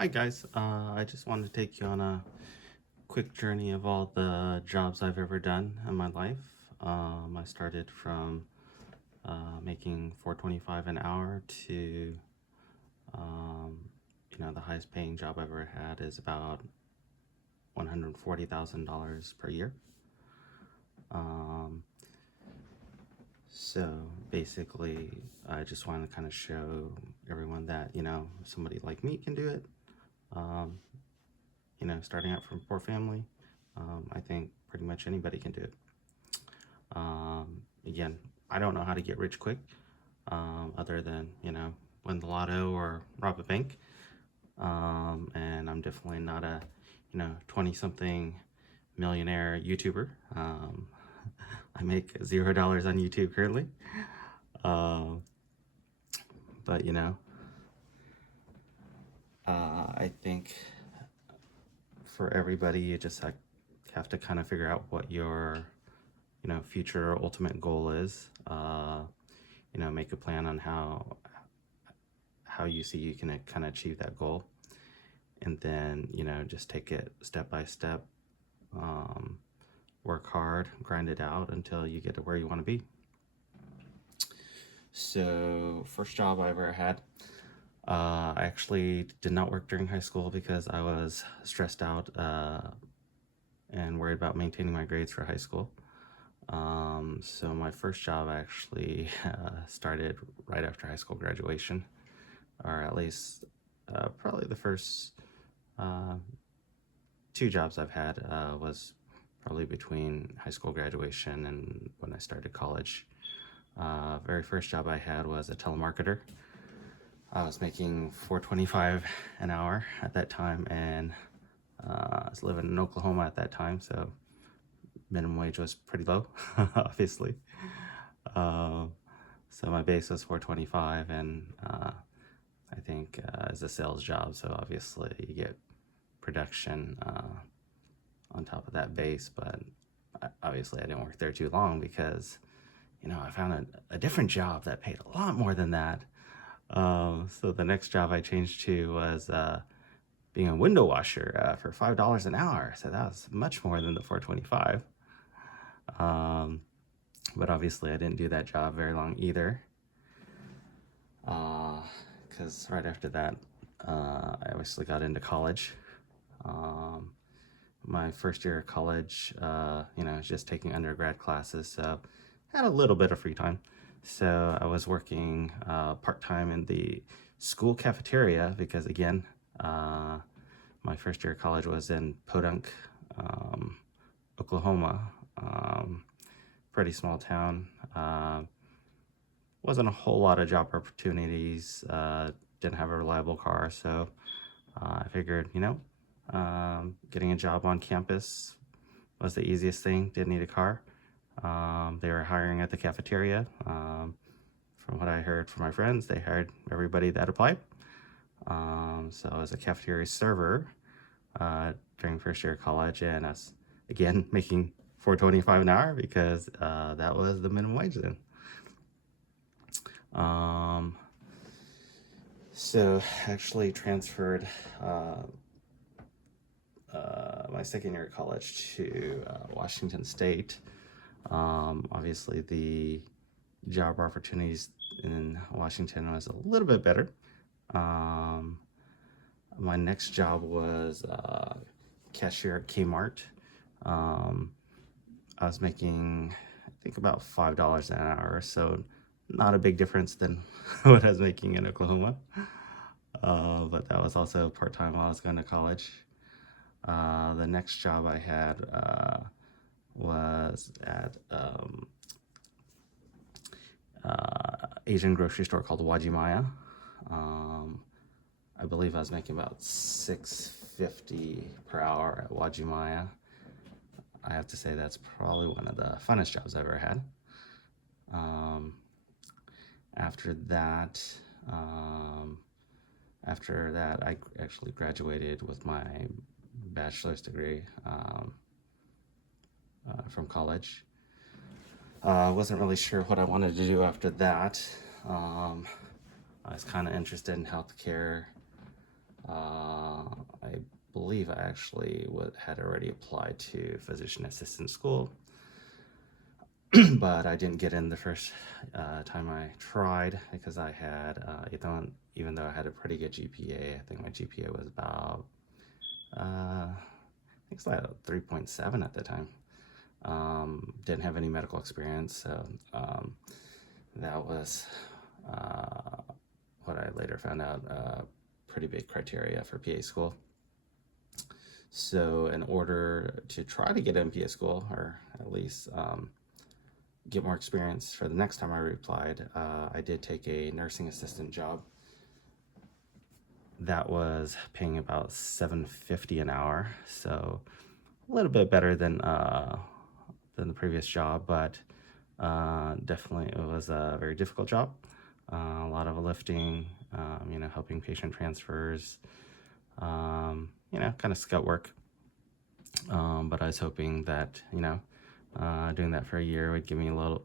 Hi guys, I just wanted to take you on a quick journey of all the jobs I've ever done in my life. I started from making 4.25 an hour to, um, the highest paying job I ever had is about $140,000 per year. Um, so basically, I just want to kind of show everyone that, somebody like me can do it. Um, Starting out from a poor family, I think pretty much anybody can do it. Again, I don't know how to get rich quick, other than, win the lotto or rob a bank. And I'm definitely not a, 20 something millionaire YouTuber. I make $0 on YouTube currently. Um, but, I think for everybody, you just have to kind of figure out what your future ultimate goal is. Make a plan on how you see you can kind of achieve that goal, and then just take it step by step. Work hard, grind it out until you get to where you want to be. So first job I ever had, I actually did not work during high school because I was stressed out and worried about maintaining my grades for high school. So my first job actually started right after high school graduation, or at least probably the first uh, two jobs I've had was probably between high school graduation and when I started college. Very first job I had was a telemarketer. I was making $4.25 an hour at that time, and I was living in Oklahoma at that time, so minimum wage was pretty low, obviously. Uh, so my base was 4.25, and I think as a sales job, so obviously you get production on top of that base, but obviously I didn't work there too long because I found a different job that paid a lot more than that. So the next job I changed to was being a window washer for $5 an hour. So that was much more than the 4.25. But obviously I didn't do that job very long either. Because right after that, I obviously got into college. My first year of college, I was just taking undergrad classes, so had a little bit of free time. So I was working part-time in the school cafeteria because, again, my first year of college was in Podunk, Oklahoma. Pretty small town. Wasn't a whole lot of job opportunities. Didn't have a reliable car, so I figured, getting a job on campus was the easiest thing. Didn't need a car. They were hiring at the cafeteria. From what I heard from my friends, they hired everybody that applied. So I was a cafeteria server during first year of college, and I was, again, making $4.25 an hour because that was the minimum wage then. So actually transferred my second year of college to Washington State. Obviously, the job opportunities in Washington was a little bit better. My next job was cashier at Kmart. I was making, I think, about $5 an hour, so not a big difference than what I was making in Oklahoma. But that was also part-time while I was going to college. The next job I had was at Asian grocery store called Wajimaya. I believe I was making about $6.50 per hour at Wajimaya. I have to say that's probably one of the funnest jobs I've ever had. After that, I actually graduated with my bachelor's degree from college. I wasn't really sure what I wanted to do after that. I was kind of interested in healthcare. believe I actually had already applied to physician assistant school, but I didn't get in the first time I tried because I had, even though I had a pretty good GPA, I think my GPA was about, I think it's like 3.7 at the time. Didn't have any medical experience, so that was what I later found out, pretty big criteria for PA school. So in order to try to get in PA school, or at least get more experience for the next time I reapplied, I did take a nursing assistant job that was paying about $7.50 an hour, so a little bit better than the previous job, but definitely it was a very difficult job. A lot of lifting, helping patient transfers, kind of scout work. But I was hoping that, doing that for a year would give me a little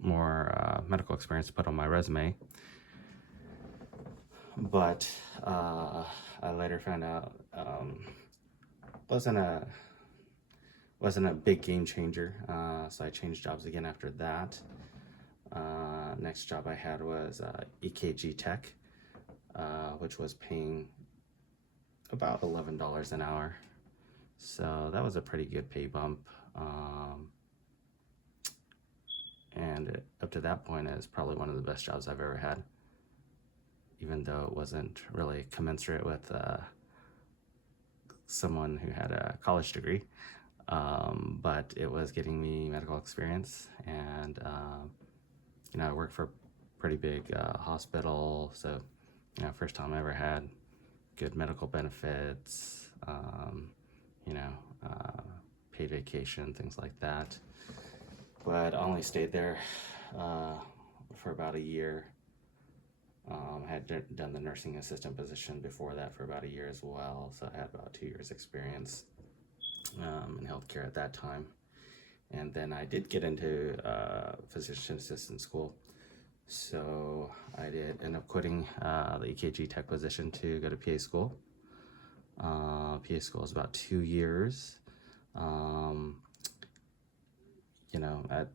more medical experience to put on my resume. But I later found out wasn't a big game changer, so I changed jobs again after that. Next job I had was EKG tech, which was paying about $11 an hour. So that was a pretty good pay bump. And up to that point, it's probably one of the best jobs I've ever had, even though it wasn't really commensurate with someone who had a college degree. But it was getting me medical experience, and I worked for a pretty big hospital, so first time I ever had good medical benefits, paid vacation, things like that. But I only stayed there for about a year. I had done the nursing assistant position before that for about a year as well, so I had about 2 years experience in healthcare at that time. And then I did get into physician assistant school, so I did end up quitting the EKG tech position to go to PA school. PA school is about 2 years. At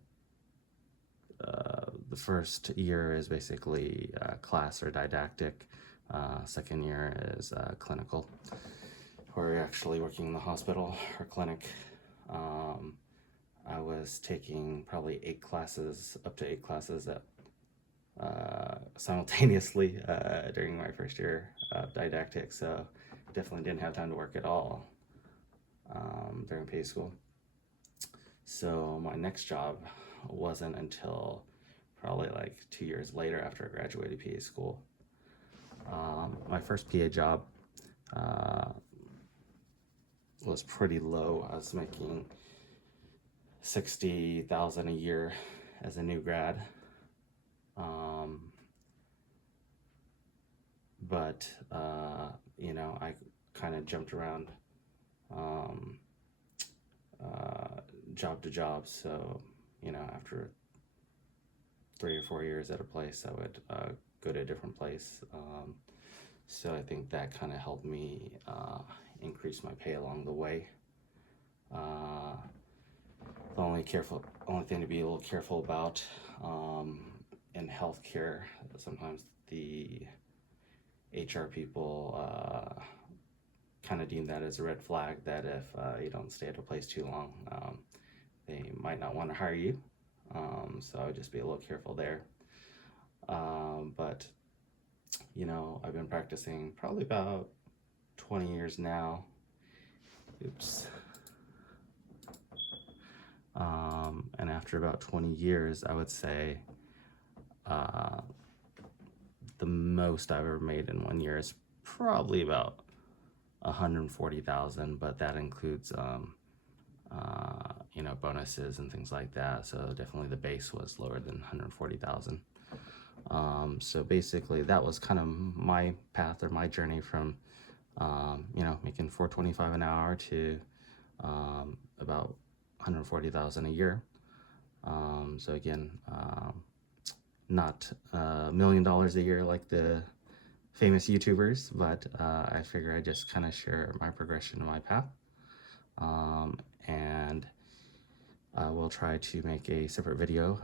the first year is basically class or didactic. Second year is clinical, where you're actually working in the hospital or clinic. I was taking probably 8 classes, up to 8 classes simultaneously during my first year of didactic, so definitely didn't have time to work at all during PA school. So my next job wasn't until probably like 2 years later after I graduated PA school. My first PA job was pretty low. I was making $60,000 a year as a new grad. But I kind of jumped around job to job, so after 3 or 4 years at a place, I would go to a different place. So I think that kind of helped me increase my pay along the way. The only thing to be a little careful about in healthcare, sometimes the HR people kind of deem that as a red flag, that if you don't stay at a place too long, they might not want to hire you. So I would just be a little careful there. But I've been practicing probably about 20 years now. Oops. And after about 20 years, I would say the most I've ever made in 1 year is probably about $140,000, but that includes bonuses and things like that. So definitely the base was lower than $140,000. So basically that was kind of my path or my journey from making $425 an hour to about $140,000 a year. So again, not $1 million a year like the famous YouTubers, but I figure I just kind of share my progression and my path. And we'll try to make a separate video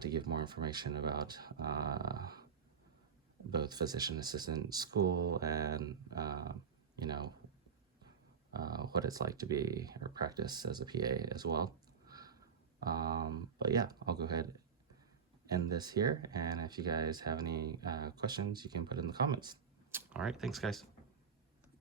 to give more information about both physician assistant school and you know, what it's like to be or practice as a PA as well. But yeah, I'll go ahead and end this here, and if you guys have any questions, you can put in the comments. All right, thanks guys.